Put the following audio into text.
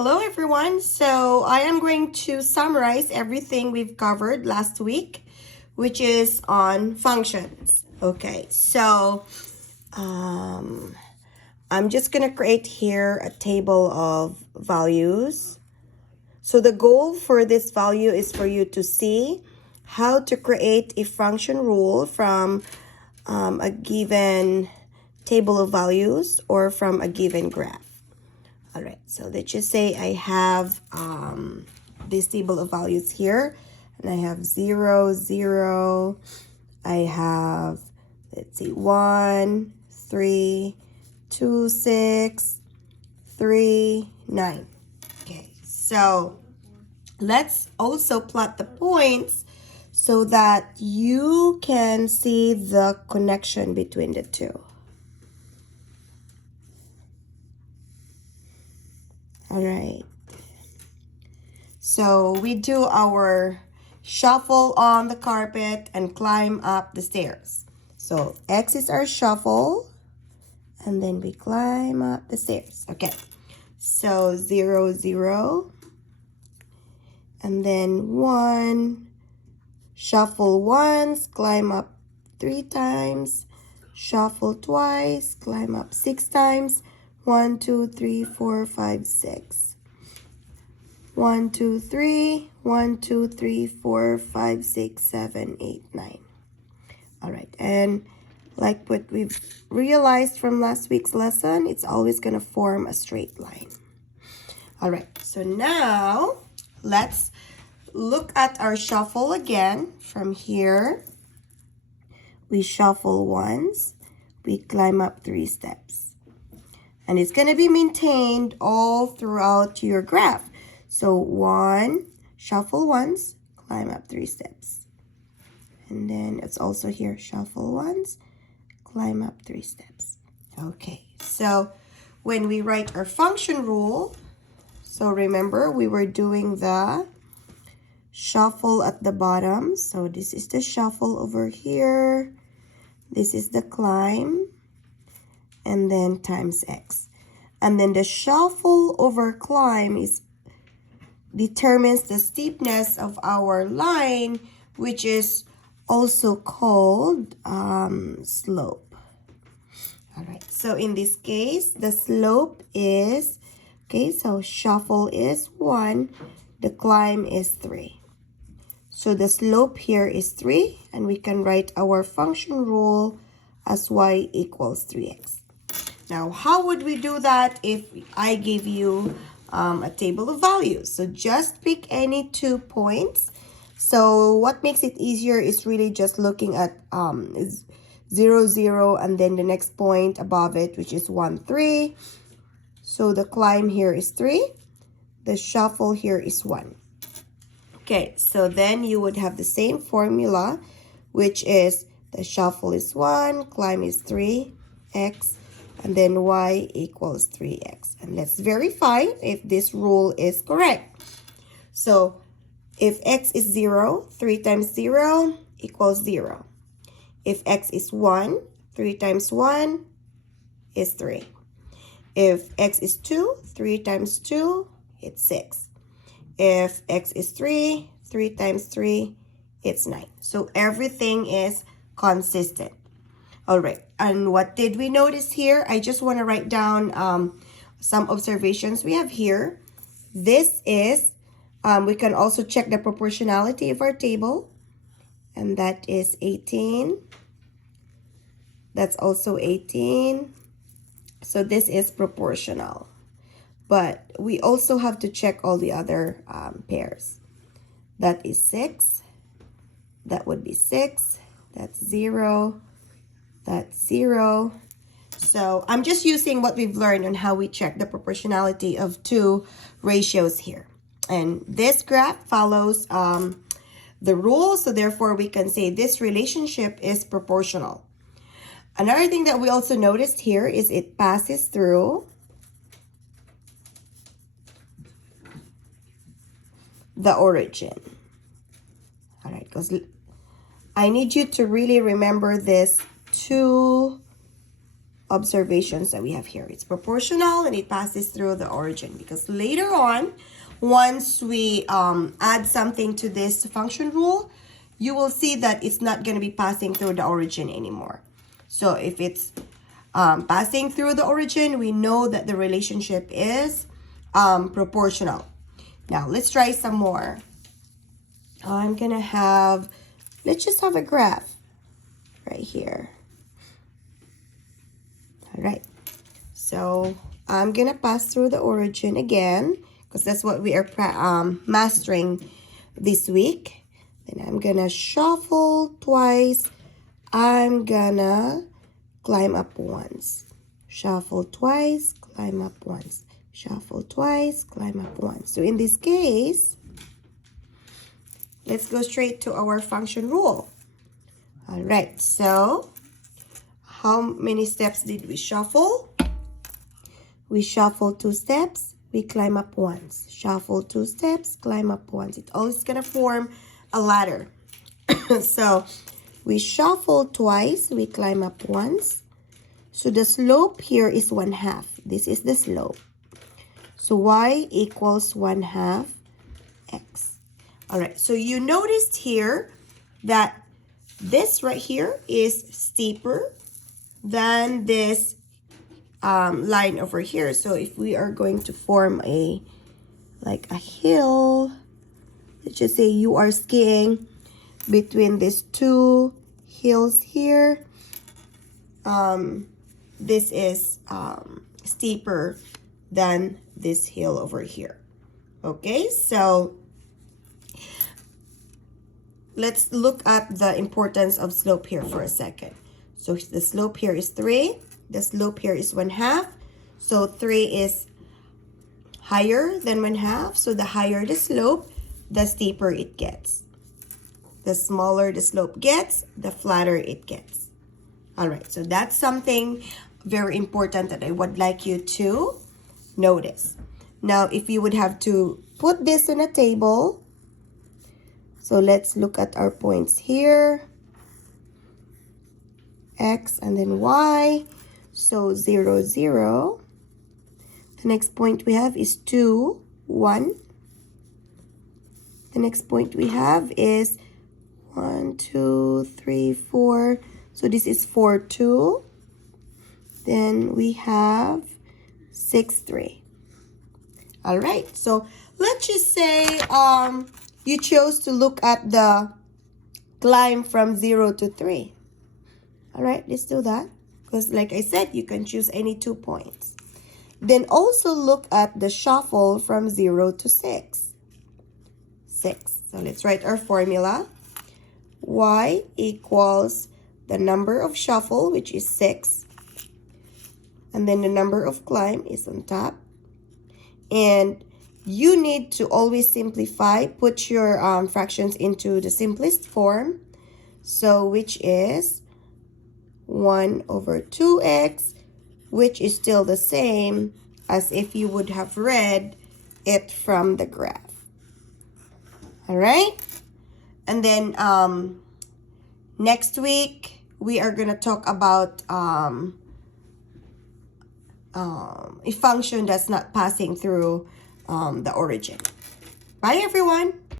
Hello everyone. So I am going to summarize everything we've covered last week, which is on functions. Okay, so I'm just gonna create here a table of values. So the goal for this value is for you to see how to create a function rule from a given table of values or from a given graph. All right, so let's just say I have this table of values here, and I have 0, 0. I have, let's see, 1, 3, 2, 6, 3, 9. Okay, so let's also plot the points so that you can see the connection between the two. All right. So we do our shuffle on the carpet and climb up the stairs. So X is our shuffle, and then we climb up the stairs. Okay. So 0, 0, and then 1, shuffle once, climb up 3 times, shuffle twice, climb up 6 times. 1, 2, 3, 4, 5, 6. 1, 2, 3, 1, 2, 3, 4, 5, 6, 7, 8, 9. All right, and like what we've realized from last week's lesson, it's always going to form a straight line. All right, so now let's look at our shuffle again. From here, we shuffle once, we climb up 3 steps. And it's going to be maintained all throughout your graph. So 1, shuffle once, climb up 3 steps. And then it's also here, shuffle once, climb up 3 steps. Okay, so when we write our function rule, so remember we were doing the shuffle at the bottom. So this is the shuffle over here. This is the climb. And then times X. And then the shuffle over climb determines the steepness of our line, which is also called slope. All right, so in this case, the slope is, okay, so shuffle is 1, the climb is 3. So the slope here is 3, and we can write our function rule as y equals 3x. Now, how would we do that if I give you a table of values? So just pick any 2 points. So what makes it easier is really just looking at 0, 0, and then the next point above it, which is 1, 3. So the climb here is 3. The shuffle here is 1. Okay, so then you would have the same formula, which is the shuffle is 1, climb is 3, x, and then y equals 3x. And let's verify if this rule is correct. So if x is 0, 3 times 0 equals 0. If x is 1, 3 times 1 is 3. If x is 2, 3 times 2, it's 6. If x is 3, 3 times 3, it's 9. So everything is consistent. All right, and what did we notice here? I just want to write down some observations we have here. This is, we can also check the proportionality of our table, and that is 18. That's also 18. So this is proportional. But we also have to check all the other pairs. That is 6. That would be 6. That's 0. That's 0. So I'm just using what we've learned on how we check the proportionality of 2 ratios here. And this graph follows the rule, so therefore we can say this relationship is proportional. Another thing that we also noticed here is it passes through the origin. All right, because I need you to really remember this 2 observations that we have here. It's proportional and it passes through the origin, because later on, once we add something to this function rule, you will see that it's not going to be passing through the origin anymore. So if it's passing through the origin, we know that the relationship is proportional. Now, let's try some more. I'm going to have, let's just have a graph right here. All right. So I'm going to pass through the origin again, because that's what we are mastering this week. Then I'm going to shuffle twice. I'm going to climb up once. Shuffle twice, climb up once. Shuffle twice, climb up once. So in this case, let's go straight to our function rule. All right, so how many steps did we shuffle? We shuffle 2 steps, we climb up once. Shuffle 2 steps, climb up once. It's always gonna form a ladder. So we shuffle twice, we climb up once. So the slope here is 1/2. This is the slope. So y equals 1/2 x. All right, so you noticed here that this right here is steeper than this line over here. So if we are going to form like a hill, let's just say you are skiing between these 2 hills here, this is steeper than this hill over here. Okay, so let's look at the importance of slope here for a second. So the slope here is 3. The slope here is 1/2. So 3 is higher than 1/2. So the higher the slope, the steeper it gets. The smaller the slope gets, the flatter it gets. All right, so that's something very important that I would like you to notice. Now, if you would have to put this on a table, so let's look at our points here. X and then Y. So 0, 0. The next point we have is 2, 1. The next point we have is 1, 2, 3, 4. So this is 4, 2. Then we have 6, 3. All right. So let's just say you chose to look at the climb from 0 to 3. All right, let's do that. Because like I said, you can choose any 2 points. Then also look at the shuffle from 0 to 6. 6. So let's write our formula. Y equals the number of shuffle, which is 6. And then the number of climb is on top. And you need to always simplify. Put your fractions into the simplest form. So which is 1 over 2x, which is still the same as if you would have read it from the graph. All right? And then next week, we are going to talk about a function that's not passing through the origin. Bye, everyone.